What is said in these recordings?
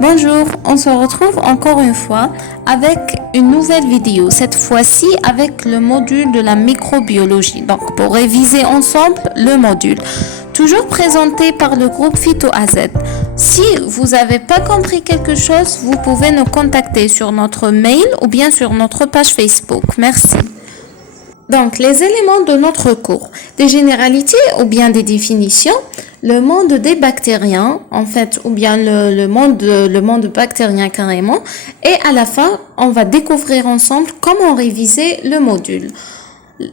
Bonjour, on se retrouve encore une fois avec une nouvelle vidéo, cette fois-ci avec le module de la microbiologie. Donc pour réviser ensemble le module, toujours présenté par le groupe Phyto AZ. Si vous n'avez pas compris quelque chose, vous pouvez nous contacter sur notre mail ou bien sur notre page Facebook. Merci. Donc, les éléments de notre cours, des généralités ou bien des définitions, le monde des bactériens, en fait, ou bien le monde bactérien carrément, et à la fin, on va découvrir ensemble comment réviser le module.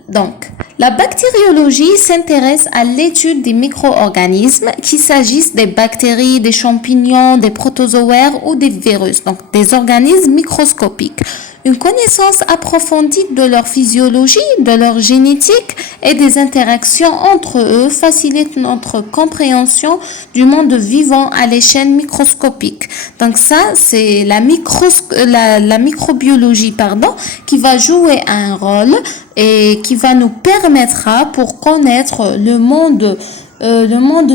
Donc, la bactériologie s'intéresse à l'étude des micro-organismes, qu'il s'agisse des bactéries, des champignons, des protozoaires ou des virus, donc des organismes microscopiques. Une connaissance approfondie de leur physiologie, de leur génétique et des interactions entre eux facilite notre compréhension du monde vivant à l'échelle microscopique. Donc ça, c'est la microbiologie, qui va jouer un rôle et qui va nous permettra pour connaître le monde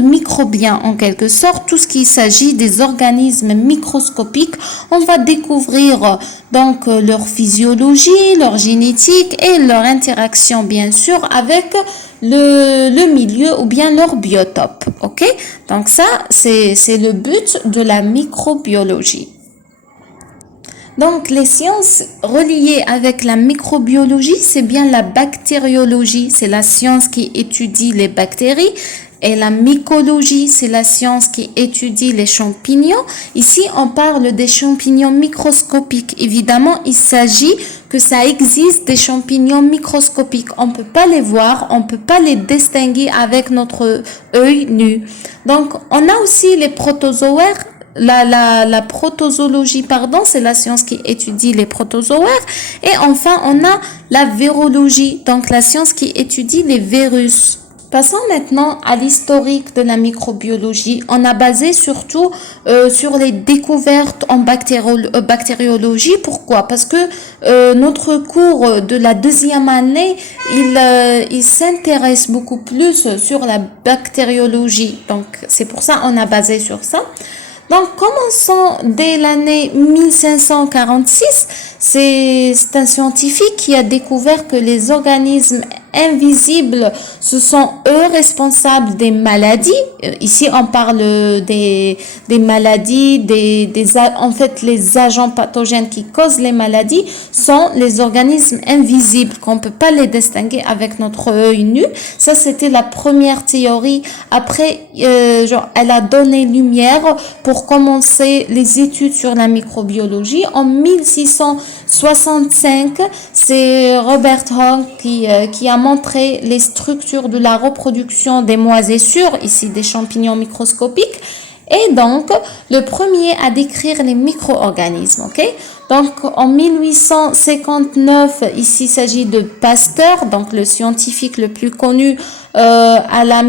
microbien en quelque sorte, tout ce qui s'agit des organismes microscopiques. On va découvrir donc leur physiologie, leur génétique et leur interaction bien sûr avec le milieu ou bien leur biotope. Ok, donc ça c'est le but de la microbiologie. Donc, les sciences reliées avec la microbiologie, c'est bien la bactériologie, c'est la science qui étudie les bactéries. Et la mycologie, c'est la science qui étudie les champignons. Ici, on parle des champignons microscopiques. Évidemment, il s'agit que ça existe des champignons microscopiques. On ne peut pas les voir, on ne peut pas les distinguer avec notre œil nu. Donc, on a aussi les protozoaires. La protozoologie, c'est la science qui étudie les protozoaires. Et enfin, on a la virologie, donc la science qui étudie les virus. Passons maintenant à l'historique de la microbiologie. On a basé surtout sur les découvertes en bactériologie. Pourquoi? Parce que notre cours de la deuxième année, il s'intéresse beaucoup plus sur la bactériologie. Donc, c'est pour ça qu'on a basé sur ça. Donc, commençons dès l'année 1546. C'est un scientifique qui a découvert que les organismes invisibles, ce sont eux responsables des maladies. Ici, on parle des maladies, en fait, les agents pathogènes qui causent les maladies sont les organismes invisibles qu'on peut pas les distinguer avec notre œil nu. Ça, c'était la première théorie. Après, elle a donné lumière pour commencer les études sur la microbiologie. En 1665, c'est Robert Hooke qui a montré les structures de la reproduction des moisissures, ici des champignons microscopiques, et donc le premier à décrire les micro-organismes. Ok, donc en 1859, ici il s'agit de Pasteur, donc le scientifique le plus connu à la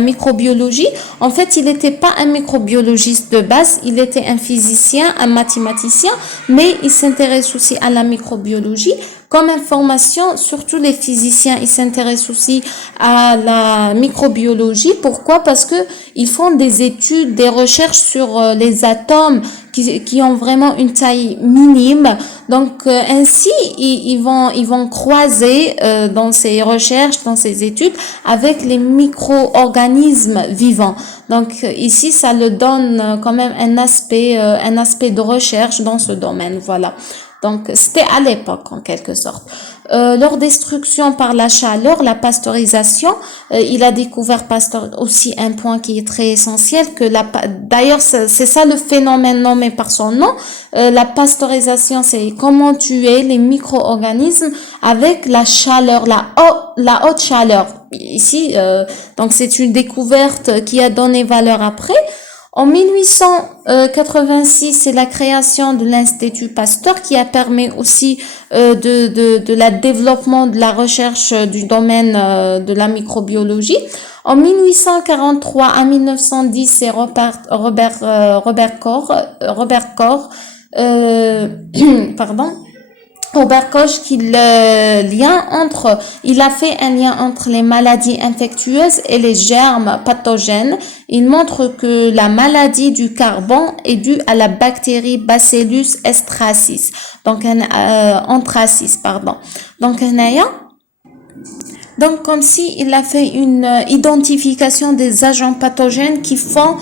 microbiologie. En fait, il n'était pas un microbiologiste de base, il était un physicien, un mathématicien, mais il s'intéresse aussi à la microbiologie. Comme information, surtout les physiciens, ils s'intéressent aussi à la microbiologie. Pourquoi? Parce que ils font des études, des recherches sur les atomes qui ont vraiment une taille minime. Donc ainsi, ils vont croiser dans ces recherches, dans ces études, avec les micro-organismes vivants. Donc ici, ça le donne quand même un aspect de recherche dans ce domaine. Voilà. Donc, c'était à l'époque, en quelque sorte. Leur destruction par la chaleur, la pasteurisation, il a découvert Pasteur aussi un point qui est très essentiel, d'ailleurs, c'est ça le phénomène nommé par son nom. La pasteurisation, c'est comment tuer les micro-organismes avec la chaleur, la haute chaleur. Ici, donc c'est une découverte qui a donné valeur après. En 1886, c'est la création de l'Institut Pasteur qui a permis aussi de la développement de la recherche du domaine de la microbiologie. En 1843 à 1910, c'est Robert Koch, pardon, Robert Koch il a fait un lien entre les maladies infectieuses et les germes pathogènes. Il montre que la maladie du carbone est due à la bactérie Bacillus anthracis. Donc, anthracis, pardon. Donc, comme si il a fait une identification des agents pathogènes qui sont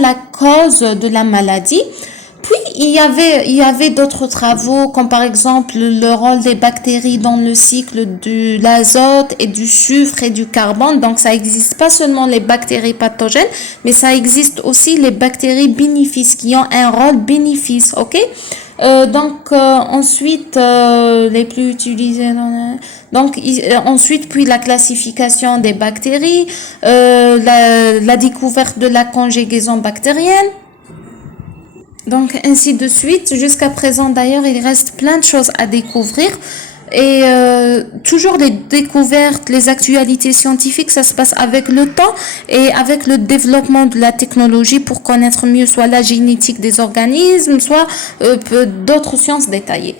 la cause de la maladie. Puis, il y avait d'autres travaux, comme par exemple le rôle des bactéries dans le cycle de l'azote et du sucre et du carbone. Donc, ça existe pas seulement les bactéries pathogènes, mais ça existe aussi les bactéries bénéfices qui ont un rôle bénéfice, ok? Ensuite, les plus utilisés ensuite, puis la classification des bactéries, la découverte de la conjugaison bactérienne. Donc, ainsi de suite. Jusqu'à présent, d'ailleurs, il reste plein de choses à découvrir. Et toujours les découvertes, les actualités scientifiques, ça se passe avec le temps et avec le développement de la technologie pour connaître mieux soit la génétique des organismes, soit d'autres sciences détaillées.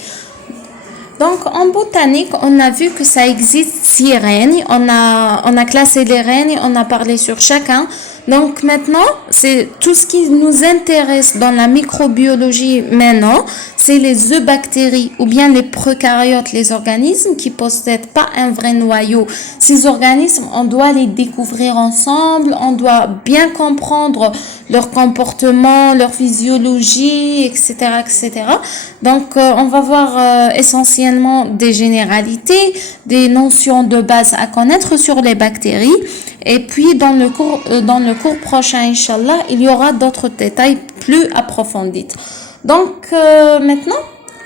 Donc, en botanique, on a vu que ça existe 6 règnes. On a classé les règnes, on a parlé sur chacun. Donc, maintenant, c'est tout ce qui nous intéresse dans la microbiologie maintenant, c'est les eubactéries ou bien les prokaryotes, les organismes qui possèdent pas un vrai noyau. Ces organismes, on doit les découvrir ensemble, on doit bien comprendre leur comportement, leur physiologie, etc., etc. Donc, on va voir essentiellement des généralités, des notions de base à connaître sur les bactéries. Et puis, dans le cours prochain, Inch'Allah, il y aura d'autres détails plus approfondis. Donc, maintenant,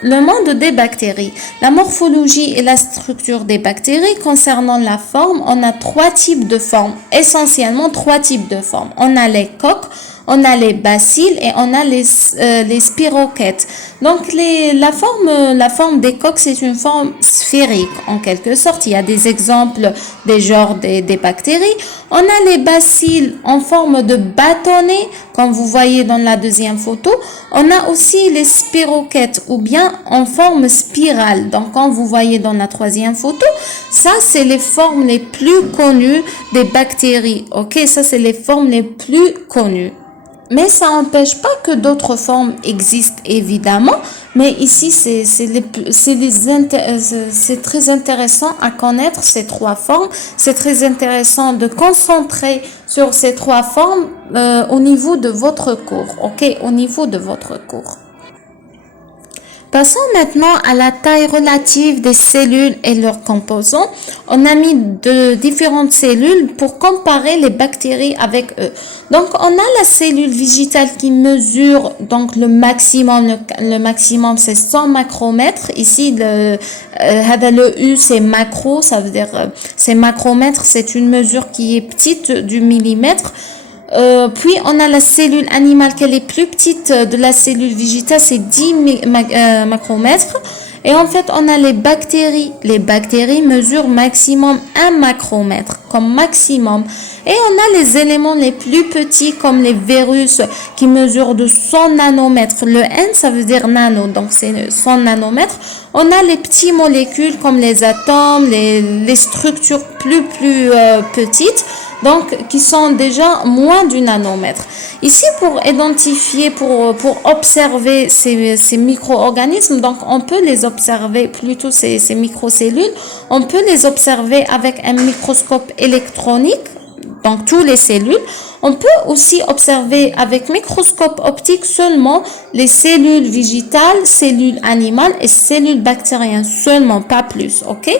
le monde des bactéries. La morphologie et la structure des bactéries. Concernant la forme, on a 3 types de formes. Essentiellement, 3 types de formes. On a les coques, on a les bacilles et on a les spirochètes. Donc, la forme des coques, c'est une forme sphérique, en quelque sorte. Il y a des exemples des genres des bactéries. On a les bacilles en forme de bâtonnet, comme vous voyez dans la deuxième photo. On a aussi les spirochètes, ou bien en forme spirale. Donc, comme vous voyez dans la troisième photo, ça, c'est les formes les plus connues des bactéries. Ok, ça, c'est les formes les plus connues. Mais ça n'empêche pas que d'autres formes existent, évidemment. Mais ici, c'est très intéressant à connaître ces 3 formes. C'est très intéressant de concentrer sur ces 3 formes au niveau de votre cours. Ok, au niveau de votre cours. Passons maintenant à la taille relative des cellules et leurs composants. On a mis de différentes cellules pour comparer les bactéries avec eux. Donc, on a la cellule végétale qui mesure donc le maximum c'est 100 macromètres. Ici, le U c'est macro, ça veut dire c'est macromètre, c'est une mesure qui est petite du millimètre. Puis on a la cellule animale qui est la plus petite de la cellule végétale, c'est 10 macromètres. Et en fait, on a les bactéries. Les bactéries mesurent maximum 1 macromètre comme maximum. Et on a les éléments les plus petits comme les virus qui mesurent de 100 nanomètres. Le N, ça veut dire nano, donc c'est 100 nanomètres. On a les petites molécules comme les atomes, les structures plus petites, donc qui sont déjà moins du nanomètre. Ici, pour identifier, pour observer ces micro-organismes, donc on peut les observer, plutôt ces microcellules, on peut les observer avec un microscope électronique, donc toutes les cellules. On peut aussi observer avec microscope optique seulement les cellules végétales, cellules animales et cellules bactériennes seulement, pas plus, ok?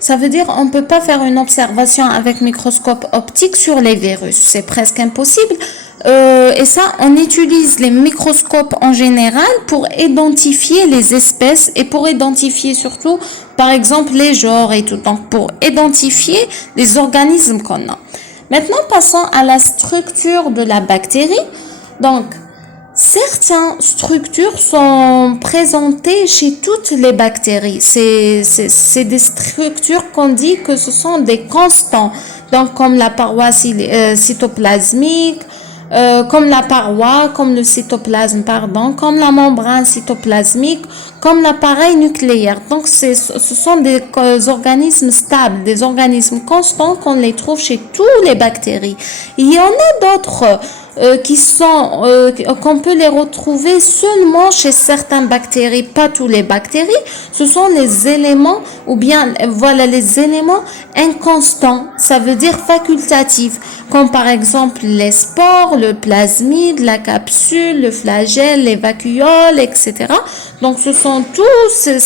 Ça veut dire on ne peut pas faire une observation avec microscope optique sur les virus. C'est presque impossible. Et ça, on utilise les microscopes en général pour identifier les espèces et pour identifier surtout, par exemple, les genres et tout. Donc, pour identifier les organismes qu'on a. Maintenant, passons à la structure de la bactérie. Donc, certaines structures sont présentées chez toutes les bactéries. C'est des structures qu'on dit que ce sont des constants. Donc, comme la paroi cytoplasmique, comme la paroi, comme le cytoplasme, pardon, comme la membrane cytoplasmique, comme l'appareil nucléaire. Donc, ce sont des organismes stables, des organismes constants qu'on les trouve chez tous les bactéries. Il y en a d'autres qu'on peut les retrouver seulement chez certaines bactéries, pas tous les bactéries. Ce sont les éléments ou bien voilà les éléments inconstants, ça veut dire facultatifs, comme par exemple les spores, le plasmide, la capsule, le flagelle, les vacuoles, etc. Donc ce sont tous ces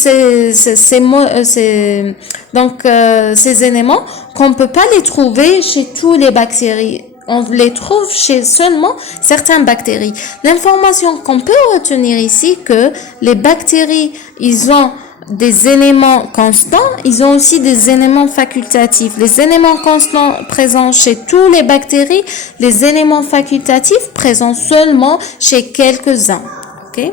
éléments qu'on peut pas les trouver chez tous les bactéries. On les trouve chez seulement certaines bactéries. L'information qu'on peut retenir ici, que les bactéries, ils ont des éléments constants, ils ont aussi des éléments facultatifs. Les éléments constants présents chez tous les bactéries, les éléments facultatifs présents seulement chez quelques-uns. Ok?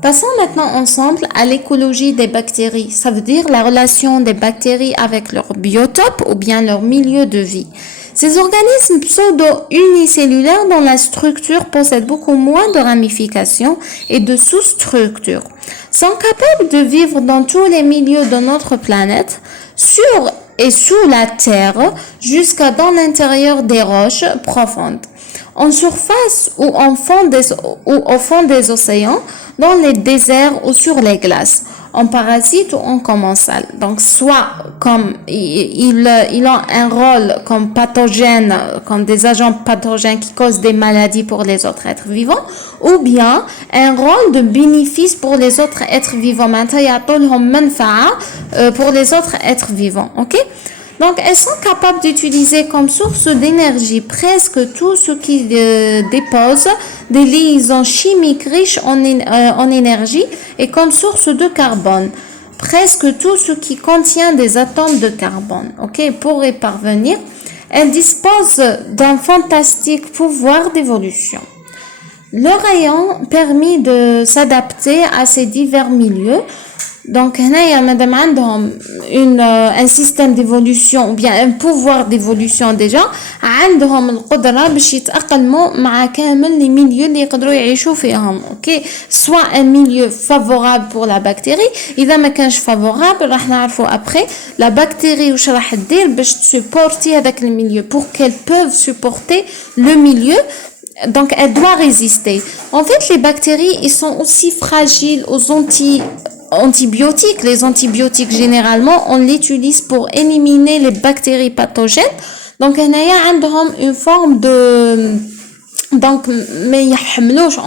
Passons maintenant ensemble à l'écologie des bactéries. Ça veut dire la relation des bactéries avec leur biotope ou bien leur milieu de vie. Ces organismes pseudo-unicellulaires dont la structure possède beaucoup moins de ramifications et de sous-structures sont capables de vivre dans tous les milieux de notre planète, sur et sous la terre, jusqu'à dans l'intérieur des roches profondes, en surface ou au fond des océans, dans les déserts ou sur les glaces, en parasite ou en commensal. Donc, soit comme ils ont un rôle comme pathogène, comme des agents pathogènes qui causent des maladies pour les autres êtres vivants, ou bien un rôle de bénéfice pour les autres êtres vivants. Pour les autres êtres vivants, ok? Donc, elles sont capables d'utiliser comme source d'énergie presque tout ce qui dépose des liaisons chimiques riches en énergie et comme source de carbone. Presque tout ce qui contient des atomes de carbone. Ok, pour y parvenir, elles disposent d'un fantastique pouvoir d'évolution. Leur ayant permis de s'adapter à ces divers milieux. Donc, madame, un système d'évolution ou bien un pouvoir d'évolution déjà, عندهم القدرة باش يتأقلموا مع كامل les milieux اللي يقدروا يعيشوا فيهم. OK, soit un milieu favorable pour la bactérie. إذا ما كانش favorable راح نعرفوا après la bactérie واش راح تدير باش supporter هذاك le milieu pour qu'elle peuvent supporter le milieu. Donc, elle doit résister. En fait, les bactéries, ils sont aussi fragiles aux antibiotiques. Les antibiotiques, généralement, on l'utilise pour éliminer les bactéries pathogènes. Donc, il y a une forme de... Donc, mais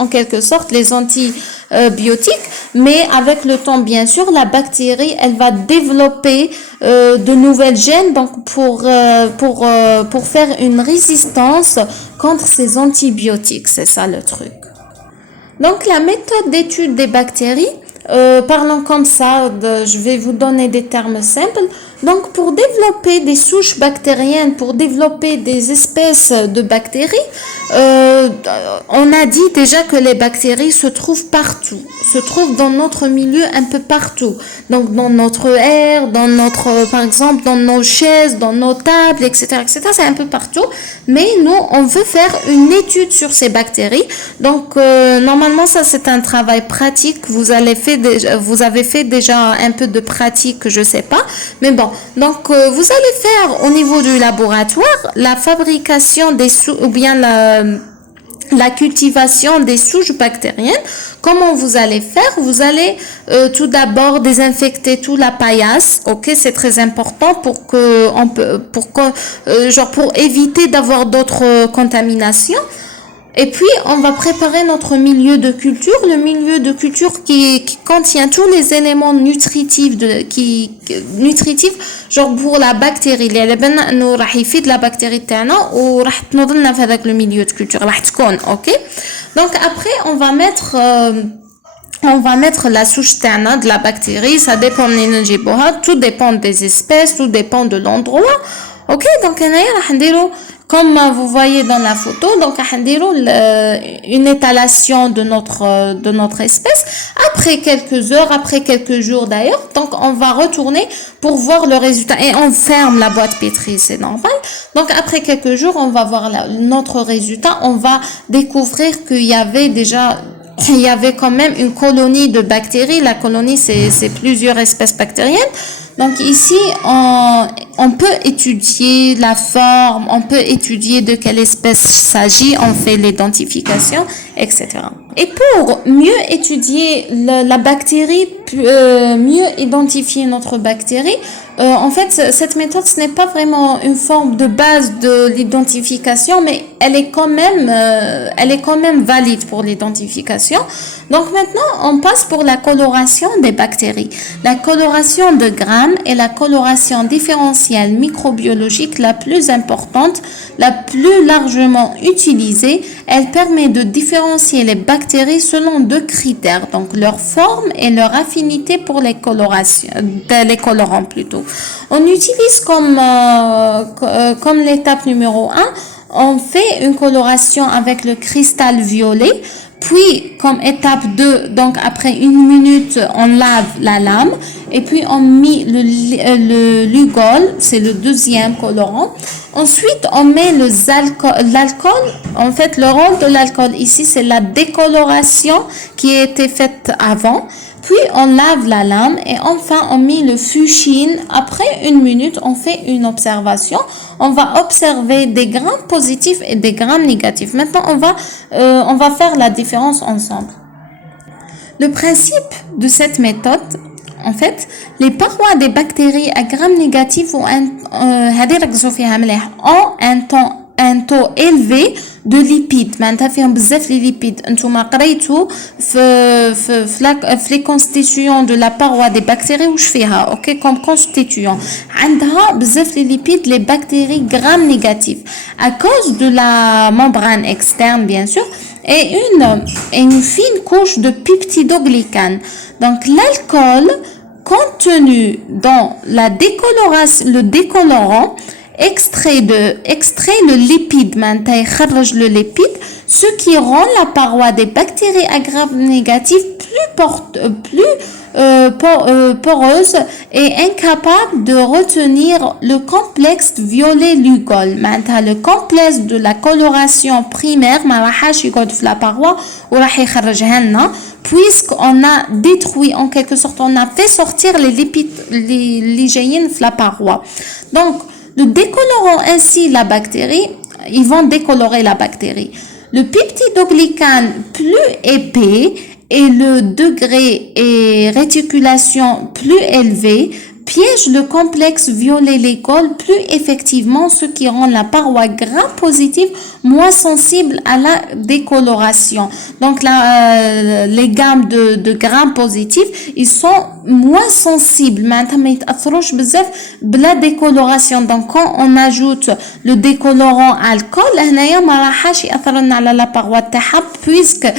en quelque sorte les antibiotiques, mais avec le temps, bien sûr, la bactérie, elle va développer de nouvelles gènes, donc pour faire une résistance contre ces antibiotiques. C'est ça le truc. Donc, la méthode d'étude des bactéries, parlons comme ça, je vais vous donner des termes simples. Donc, pour développer des souches bactériennes, pour développer des espèces de bactéries, on a dit déjà que les bactéries se trouvent partout, se trouvent dans notre milieu un peu partout. Donc, dans notre air, par exemple, dans nos chaises, dans nos tables, etc., etc. C'est un peu partout. Mais nous, on veut faire une étude sur ces bactéries. Donc, normalement, ça, c'est un travail pratique. Vous avez fait déjà un peu de pratique, je sais pas. Mais bon. Donc, vous allez faire au niveau du laboratoire la fabrication ou bien la cultivation des souches bactériennes. Comment vous allez faire? Vous allez tout d'abord désinfecter toute la paillasse. Ok, c'est très important pour éviter d'avoir d'autres contaminations. Et puis, on va préparer notre milieu de culture, le milieu de culture qui contient tous les éléments nutritifs, genre pour la bactérie. Nous راح يفيد la bactérie تاعنا وراح تنوضلنا في هذاك le milieu de culture. راح تكون, ok? Donc après, on va mettre la souche تاعنا de la bactérie. Ça dépend منين نجيبوها. Tout dépend des espèces, tout dépend de l'endroit. Ok, donc راح نديرو comme vous voyez dans la photo, donc une étalation de notre espèce. Après quelques heures, après quelques jours d'ailleurs, donc on va retourner pour voir le résultat et on ferme la boîte pétrie, c'est normal. Donc après quelques jours, on va voir notre résultat. On va découvrir qu'il y avait déjà il y avait quand même une colonie de bactéries. La colonie, c'est plusieurs espèces bactériennes. Donc ici, on peut étudier la forme, on peut étudier de quelle espèce s'agit, on fait l'identification, etc. Et pour mieux étudier la bactérie, mieux identifier notre bactérie, en fait, cette méthode, ce n'est pas vraiment une forme de base de l'identification, mais elle est quand même valide pour l'identification. Donc maintenant, on passe pour la coloration des bactéries. La coloration de Gram est la coloration différentielle microbiologique la plus importante, la plus largement utilisée. Elle permet de différencier les bactéries selon deux critères, donc leur forme et leur affinité pour les colorants plutôt. On utilise comme l'étape numéro 1, on fait une coloration avec le cristal violet. Puis, comme étape 2, donc après 1 minute, on lave la lame. Et puis, on met le Lugol, c'est le deuxième colorant. Ensuite, on met l'alcool. En fait, le rôle de l'alcool ici, c'est la décoloration qui a été faite avant. Puis, on lave la lame et enfin, on met le fuchsin. Après 1 minute, on fait une observation. On va observer des grammes positifs et des grammes négatifs. Maintenant, on va faire la différence ensemble. Le principe de cette méthode, en fait, les parois des bactéries à grammes négatifs ont un taux élevé de lipides. معناتها فيهم بزاف لي lipides. انتوما قريتو في les constituants de la paroi des bactéries واش فيها OK comme constituant عندها بزاف لي lipides les bactéries gram négatifs à cause de la membrane externe bien sûr et une fine couche de peptidoglycane. Donc l'alcool contenu dans le décolorant extrait le lipide, le lipide, ce qui rend la paroi des bactéries à gram négatif plus poreuse et incapable de retenir le complexe violet-lugol. Le complexe de la coloration primaire ما راحش يقعد في la paroi وراح يخرجها لنا puisqu'on a détruit en quelque sorte, on a fait sortir les lipides les جايين في la paroi. Donc le décolorant ainsi la bactérie, ils vont décolorer la bactérie. Le peptidoglycane plus épais et le degré et réticulation plus élevé piège le complexe violet-lugol plus effectivement, ce qui rend la paroi gram-positive moins sensible à la décoloration. Donc les gammes de gram-positifs, ils sont moins sensibles. La décoloration. Donc quand on ajoute le décolorant alcool, la paroi puisque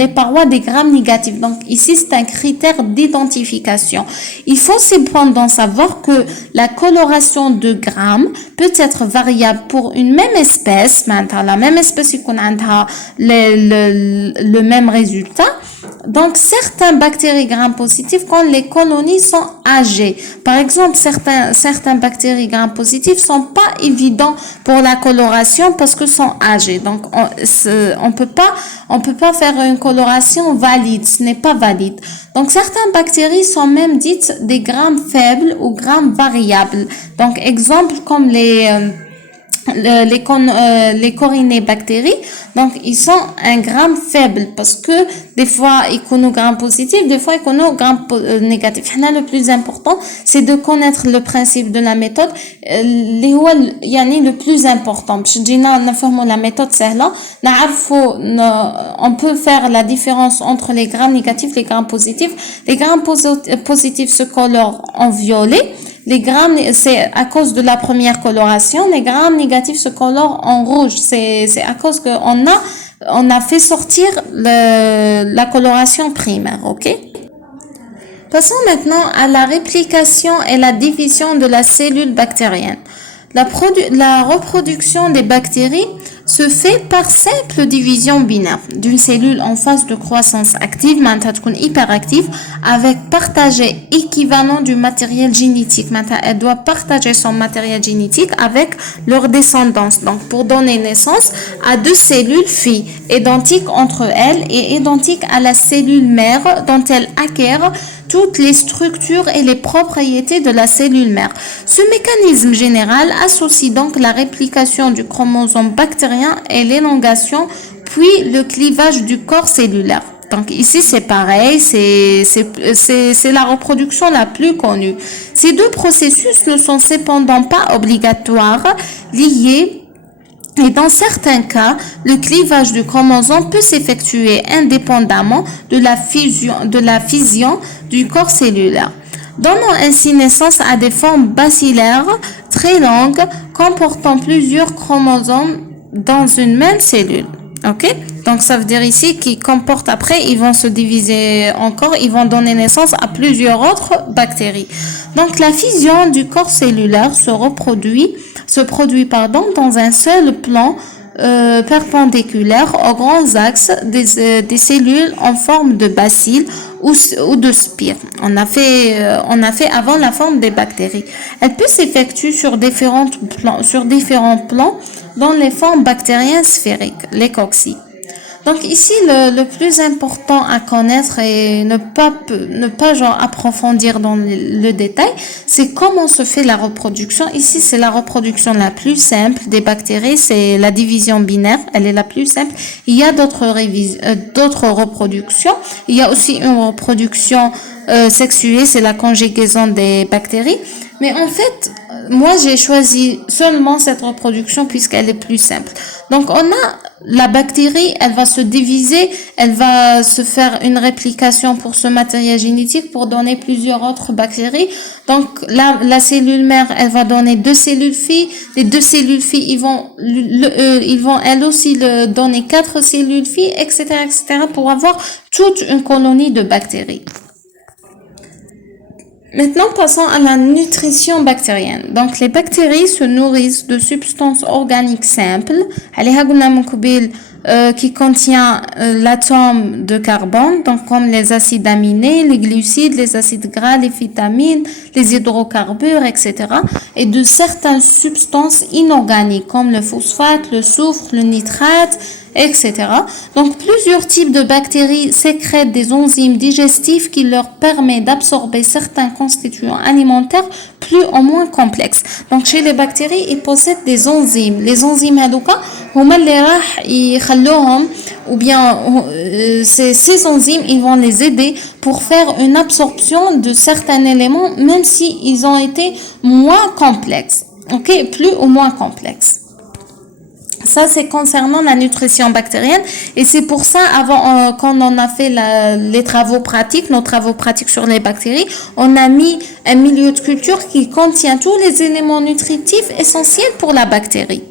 les parois des grammes négatifs. Donc ici c'est un critère d'identification. Il faut cependant savoir que la coloration de grammes peut être variable pour une même espèce. La même espèce يكون عندها le même résultat. Donc certains bactéries gram positifs quand les colonies sont âgées. Par exemple, certains bactéries gram positifs sont pas évidents pour la coloration parce que sont âgées. Donc on peut pas faire une coloration valide, ce n'est pas valide. Donc certaines bactéries sont même dites des grammes faibles ou grammes variables. Donc exemple comme les corinébactéries, donc ils sont un gramme faible parce que des fois ils connaissent gramme positif, des fois ils connaissent gramme négatif. Le plus important c'est de connaître le principe de la méthode اللي هو يعني le plus important باش نجينا نفهموا la méthode سهلة نعرفوا on peut faire la différence entre les grammes négatifs et les grammes positifs. Les grammes positifs se colorent en violet. Les grammes, c'est à cause de la première coloration. Les grammes négatifs se colorent en rouge. C'est à cause que on a fait sortir la coloration primaire, ok? Passons maintenant à la réplication et la division de la cellule bactérienne. La reproduction des bactéries se fait par simple division binaire d'une cellule en phase de croissance active, hyperactive, avec partagé équivalent du matériel génétique. Elle doit partager son matériel génétique avec leur descendance. Donc, pour donner naissance à deux cellules filles, identiques entre elles et identiques à la cellule mère dont elle acquiert toutes les structures et les propriétés de la cellule mère. Ce mécanisme général associe donc la réplication du chromosome bactérien et l'élongation, puis le clivage du corps cellulaire. Donc ici c'est pareil, c'est la reproduction la plus connue. Ces deux processus ne sont cependant pas obligatoires, liés. Et dans certains cas, le clivage du chromosome peut s'effectuer indépendamment de la fission du corps cellulaire, donnant ainsi naissance à des formes bacillaires très longues comportant plusieurs chromosomes dans une même cellule. Ok? Donc ça veut dire ici qu'ils comportent après, ils vont se diviser encore, ils vont donner naissance à plusieurs autres bactéries. Donc la fission du corps cellulaire se produit dans un seul plan perpendiculaire aux grands axes des cellules en forme de bacille ou de spire. On a fait avant la forme des bactéries. Elle peut s'effectuer sur différents plans dans les formes bactériennes sphériques, les cocci. Donc ici, le plus important à connaître et ne pas genre approfondir dans le détail, c'est comment se fait la reproduction. Ici, c'est la reproduction la plus simple des bactéries, c'est la division binaire, elle est la plus simple. Il y a d'autres reproductions. Il y a aussi une reproduction sexuée, c'est la conjugaison des bactéries. Mais en fait, moi, j'ai choisi seulement cette reproduction puisqu'elle est plus simple. Donc, on a la bactérie, elle va se diviser, elle va se faire une réplication pour ce matériel génétique pour donner plusieurs autres bactéries. Donc, la cellule mère, elle va donner deux cellules filles. Les deux cellules filles, ils vont elles aussi donner 4 cellules filles, etc., pour avoir toute une colonie de bactéries. Maintenant, passons à la nutrition bactérienne. Donc, les bactéries se nourrissent de substances organiques simples, qui contient l'atome de carbone, donc comme les acides aminés, les glucides, les acides gras, les vitamines, les hydrocarbures, etc. Et de certaines substances inorganiques comme le phosphate, le soufre, le nitrate, etc. Donc, plusieurs types de bactéries sécrètent des enzymes digestifs qui leur permettent d'absorber certains constituants alimentaires plus ou moins complexes. Donc, chez les bactéries, ils possèdent des enzymes. Les enzymes هذوك هما اللي راح يخلوهم ou bien ces enzymes, ils vont les aider pour faire une absorption de certains éléments même si ils ont été moins complexes. OK, plus ou moins complexes. Ça, c'est concernant la nutrition bactérienne et c'est pour ça, avant, quand on a fait nos travaux pratiques sur les bactéries, on a mis un milieu de culture qui contient tous les éléments nutritifs essentiels pour la bactérie.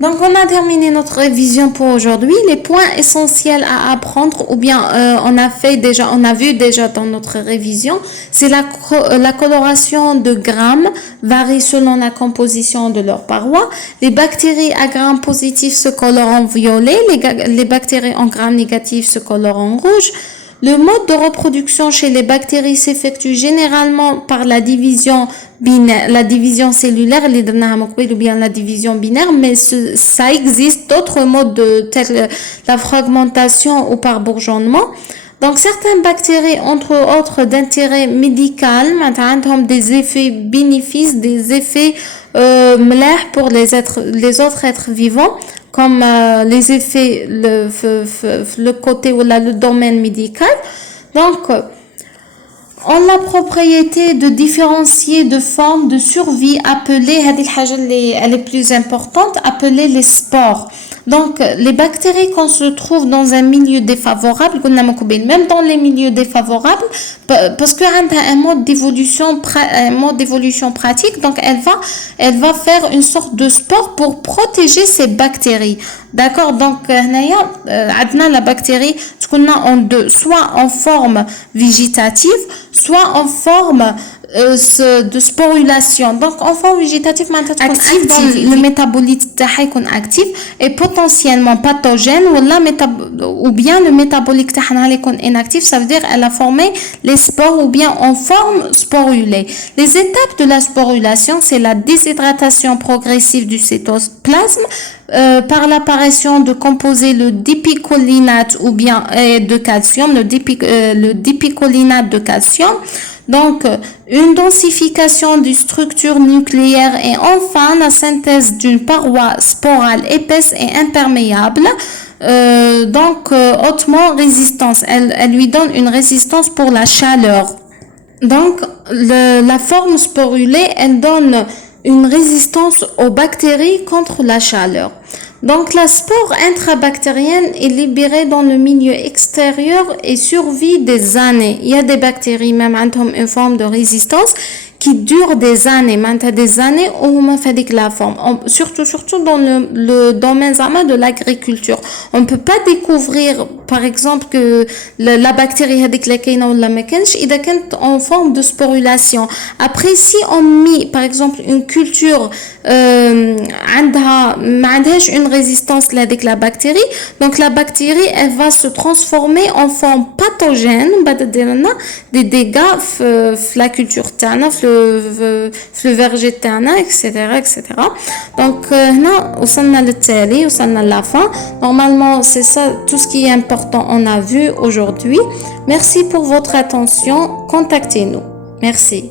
Donc, on a terminé notre révision pour aujourd'hui. Les points essentiels à apprendre, ou bien on a vu déjà dans notre révision, c'est la coloration de grammes varie selon la composition de leurs parois. Les bactéries à grammes positifs se colorent en violet, les bactéries en grammes négatifs se colorent en rouge. Le mode de reproduction chez les bactéries s'effectue généralement par la division binaire, la division cellulaire, ou bien la division binaire, mais ça existe d'autres modes tels la fragmentation ou par bourgeonnement. Donc, certaines bactéries, entre autres d'intérêt médical, ont des effets bénéfices, des effets pour les autres êtres vivants, comme les effets, le côté ou le domaine médical. Donc, on a la propriété de différencier de formes de survie appelées, elle est plus importante, appelées les spores. Donc, les bactéries qu'on se trouve dans un milieu défavorable, même dans les milieux défavorables, parce qu'elle a un mode d'évolution pratique, donc elle va faire une sorte de spore pour protéger ces bactéries. D'accord? Donc, la bactérie, en deux, soit en forme végétative, soit en forme de sporulation. Donc enfant végétatif معناتها تكون Active active, dans le métabolisme تاعها يكون actif et potentiellement pathogène ou bien le métabolique تاعها يكون inactif, ça veut dire elle a formé les spores ou bien en forme sporulée. Les étapes de la sporulation, c'est la déshydratation progressive du cytoplasme par l'apparition de composés le dipicolinate ou bien de calcium, le dipicolinate de calcium. Donc, une densification des structures nucléaires et enfin la synthèse d'une paroi sporale épaisse et imperméable. Hautement résistance. Elle lui donne une résistance pour la chaleur. Donc, la forme sporulée, elle donne une résistance aux bactéries contre la chaleur. Donc, la spore intrabactérienne est libérée dans le milieu extérieur et survit des années. Il y a des bactéries, même une forme de résistance, qui dure des années, maintenant des années où on fait la forme. Surtout dans le domaine de l'agriculture. On ne peut pas découvrir, par exemple, que la bactérie هذيك لا كاينه ولا ما كانش إذا كانت en forme de sporulation. Après, si on met, par exemple, une culture ما عندهاش une résistance لهذيك la bactérie, donc la bactérie, elle va se transformer en forme pathogène, بعد دير لنا des dégâts في la culture تاعنا في le verger تاعنا etc. Donc هنا وصلنا للتالي, وصلنا la fin. Normalement, c'est ça tout ce qui est important on a vu aujourd'hui. Merci pour votre attention. Contactez-nous. Merci.